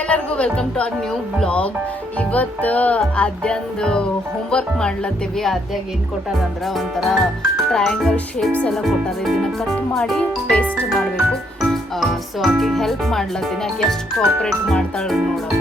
ಎಲ್ಲರಿಗೂ welcome to our new blog. ಇವತ್ತು ಆದ್ಯಂದು ಹೋಮ್ವರ್ಕ್ ಮಾಡ್ಲತ್ತೀವಿ. ಆದ್ಯಾಗ ಏನು ಕೊಟ್ಟಾರಂದ್ರೆ ಒಂಥರ ಟ್ರಯಾಂಗಲ್ ಶೇಪ್ಸ್ ಎಲ್ಲ ಕೊಟ್ಟಾರ. ಇದನ್ನ ಕಟ್ ಮಾಡಿ ಪೇಸ್ಟ್ ಮಾಡಬೇಕು. ಸೊ ಆಕೆಗೆ ಹೆಲ್ಪ್ ಮಾಡ್ಲತ್ತೀನಿ. ಆಕೆ ಎಷ್ಟು ಕೋಆಪ್ರೇಟ್ ಮಾಡ್ತಾಳೆ ನೋಡೋದು.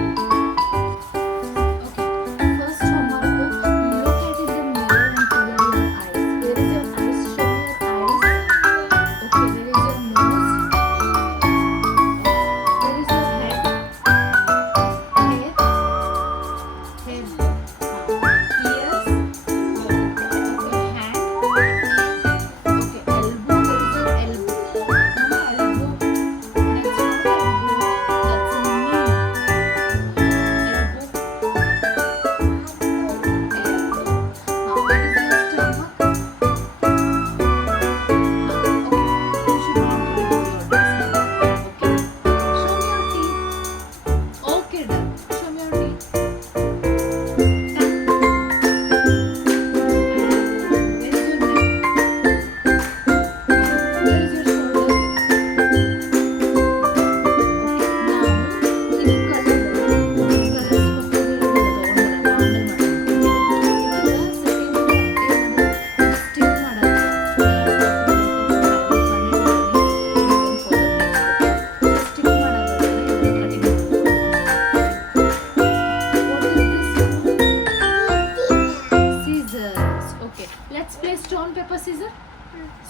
Stone, paper, scissor.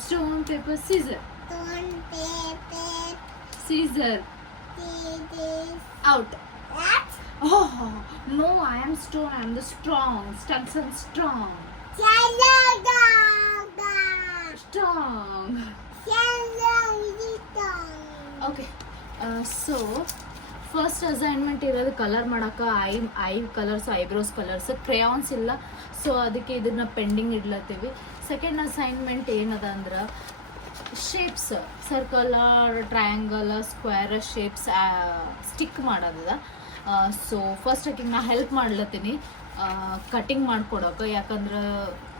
Stone, paper, scissor. Stone, paper, Scissor. scissors. Out. What? Oh no, I am stone. I am the strong. Stunts and strong. Yellow. Strong. Okay. So first assignment ಇರೋದು colour ಮಾಡೋಕೆ eye colours eyebrows colours crayons ಇಲ್ಲ. So ಅದಕ್ಕೆ ಇದನ್ನ pending ಇಡ್ಲತ್ತೀವಿ. Second assignment ಏನದ ಅಂದ್ರೆ shapes circle triangle square shapes stick ಮಾಡೋದದ. So first ಆಕಿಗೆ ನಾ ಹೆಲ್ಪ್ ಮಾಡ್ಲತ್ತೀನಿ ಕಟಿಂಗ್ ಮಾಡ್ಕೊಡೋಕೆ. ಯಾಕಂದ್ರೆ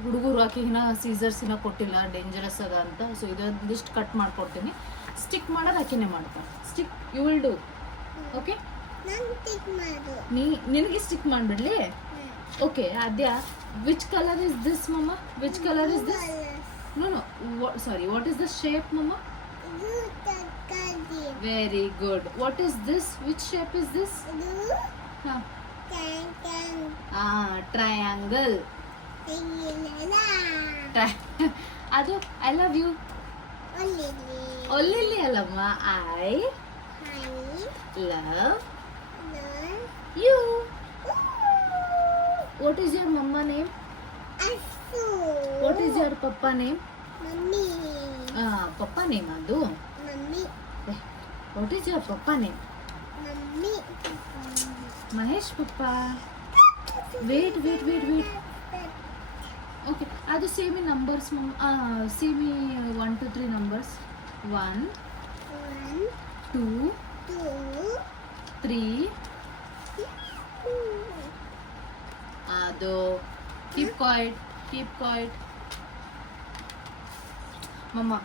ಹುಡುಗರು ಆಕಿಗಿನ ಸೀಸರ್ಸಿನ ಕೊಟ್ಟಿಲ್ಲ, ಡೇಂಜರಸ್ ಅದ ಅಂತ. ಸೊ ಇದೊಂದಿಷ್ಟು ಕಟ್ ಮಾಡ್ಕೊಡ್ತೀನಿ. ಸ್ಟಿಕ್ ಮಾಡೋದು ಆಕಿನೇ ಮಾಡ್ತಾರೆ. Stick you will do. Okay, ನಿನಗೆ ಸ್ಟಿಕ್ ಮಾಡಿಬಿಡ್ಲಿ. Okay Aadya, which colour is this ಮಮ್ಮ? Which colour is this? No, sorry, what is the shape mama? Very good. What is this? Which shape is this? Triangle. ಅದು I love you. ಒಲ್ಲಿ ಅಲ್ಲಮ್ಮ, I love you. What is your mama name? What is your papa name? Mummy. Papa name adu. Mummy. What is your papa name? Mummy. Mahesh papa. Wait. Okay, adu say me numbers mom. See me 1 to 3 numbers. 1 2 3. Ado. Keep quiet. Mama,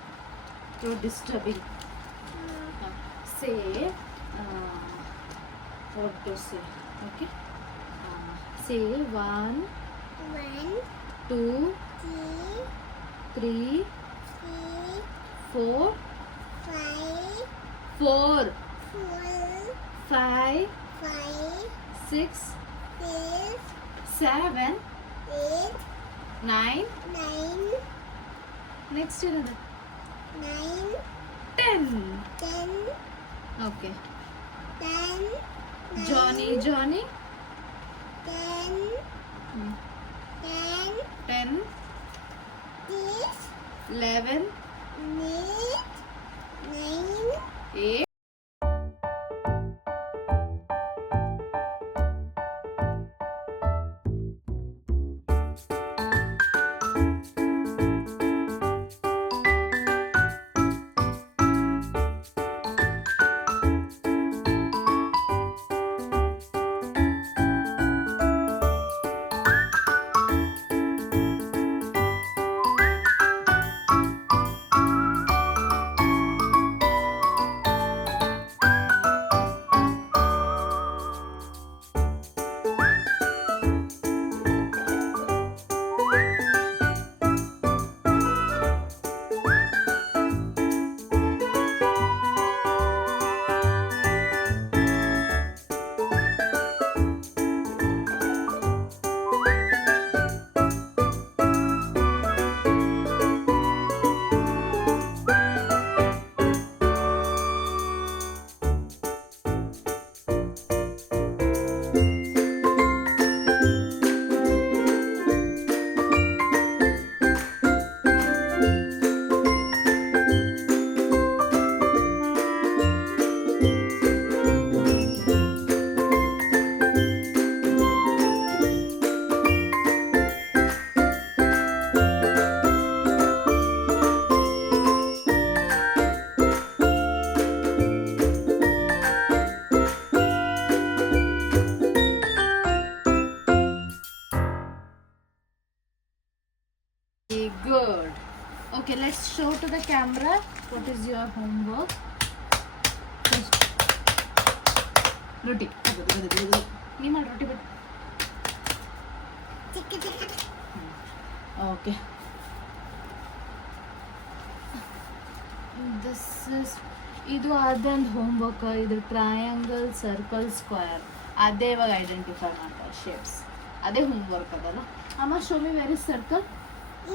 you're disturbing. Say what to say. Okay, say 1 2 3 4 5 6 7 9. Next another 10. Okay. 10. Johnny 10. 11 8. Okay, let's show to the camera what is your homework. First, roti. Nee maad roti biಟ್ಟು. Okay. This is ಇದು ಅದೊಂದು homework. ಇದು triangle, circle, square ಅದೇ ಇವಾಗ identify ಮಾಡ್ತಾರೆ shapes. ಅದೇ homework ಅದಲ್ಲ. ಅಮ್ಮ show me where is circle,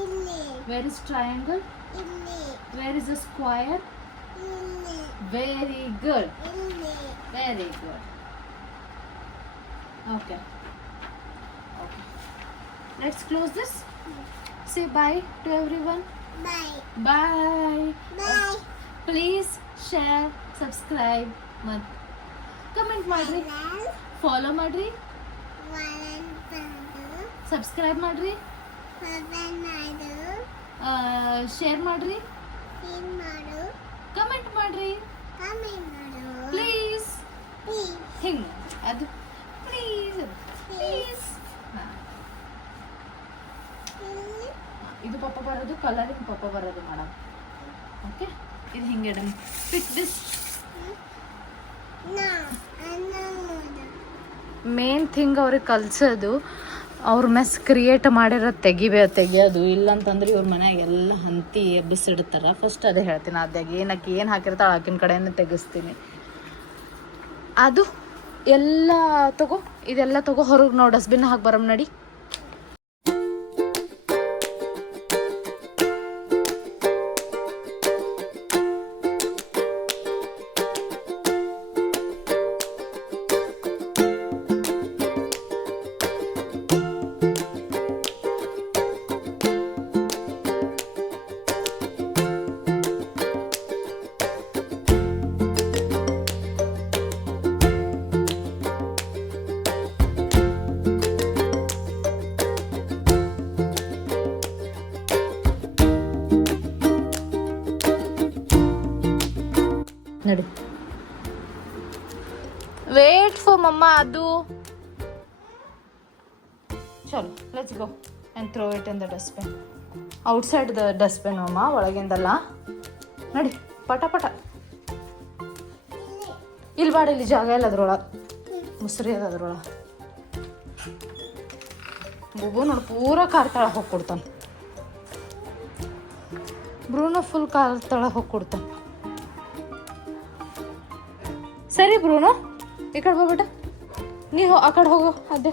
ಇಲ್ಲಿ ವೇರ್ ಇಸ್ ಟ್ರಯಾಂಗಲ್, ಇಲ್ಲಿ ವೇರ್ ಇಸ್ ಅ ಸ್ಕ್ವೇರ್. ಇಲ್ಲಿ ವೆರಿ ಗುಡ್, ಇಲ್ಲಿ very good. Okay okay, let's close this. Say bye to everyone. Bye bye. Bye. Please share, subscribe ಮತ್ತು comment ಮಾಡಿರಿ, follow ಮಾಡಿರಿ, subscribe ಮಾಡಿರಿ, share ಮಾಡಿರಿ, comment ಮಾಡಿರಿ please. ಹಿಂಗೆ ಅದು ಪ್ಲೀಸ್ ಪ್ಲೀಸ್. ಇದು ಪಪ್ಪ ಬರೋದು, ಕಲರಿಂಗ್ ಪಪ್ಪ ಬರೋದು ಮಾಡೋದು. ಓಕೆ, ಇದು ಹಿಂಗೆ done. Pick this. Main thing ಅವ್ರಿಗೆ ಕಲಿಸೋದು, ಅವ್ರ ಮೆಸ್ ಕ್ರಿಯೇಟ್ ಮಾಡಿರೋದು ತೆಗಿಯೋದು. ಇಲ್ಲಂತಂದ್ರೆ ಇವ್ರ ಮನ್ಯಾಗ ಎಲ್ಲ ಹಂತಿ ಎಬ್ಬಿಸಿಡ್ತಾರೆ. ಫಸ್ಟ್ ಅದೇ ಹೇಳ್ತೀನಿ, ಅದಾಗ ಏನಕ್ಕೆ ಏನು ಹಾಕಿರ್ತಾಳೆ ಆಕಿನ ಕಡೆನೇ ತೆಗಿಸ್ತೀನಿ. ಅದು ಎಲ್ಲ ತಗೋ, ಇದೆಲ್ಲ ತಗೋ ಹೊರಗೆ ನಾವು ಡಸ್ಟ್ಬಿನ್ ಹಾಕಿ ಬರಮ್ ನಡಿ. ನಡಿ, ವೇಟ್ ಫಾರ್ ಮಮ್ಮ. ಅದು ಚಲೋ, let's go and throw it in the dustbin. Outside the dustbin ಮಮ್ಮ, ಒಳಗಿಂದಲ್ಲ. ನಡಿ ಪಟ ಪಟ. ಇಲ್ಲಿ ಬಾಡ, ಇಲ್ಲಿ ಜಾಗ ಇಲ್ಲ ಅದ್ರೊಳಗೆ, ಮುಸ್ರಿ ಅದ ಅದ್ರೊಳಗೆ. ಬುಬು ನೋಡಿ ಪೂರ ಕಾರ್ ತಳ ಹೋಗಿ ಕೊಡ್ತಾನೆ. ಬ್ರೂನೋ ಫುಲ್ ಕಾರ್ ತಳ ಹೋಗಿ ಕೊಡ್ತಾನೆ. ಸರಿ ಬ್ರೂನೋ, ಈ ಕಡೆ ಹೋಗ್ಬಿಟ್ಟ, ನೀ ಆ ಕಡೆ ಹೋಗೋ. ಅದೇ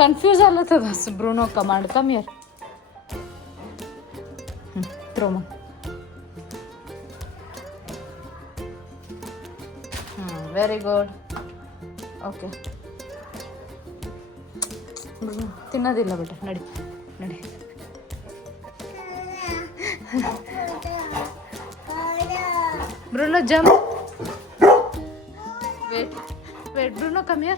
ಕನ್ಫ್ಯೂಸ್ ಆಗ್ಲತ್ತದ Bruno command. Come here. Throw ಮಾ. Very good. ಓಕೆ, ತಿನ್ನೋದಿಲ್ಲ ಬೇಟ. ನಡಿ ನಡಿ. Bruno jump. Wait, Bruno, come here.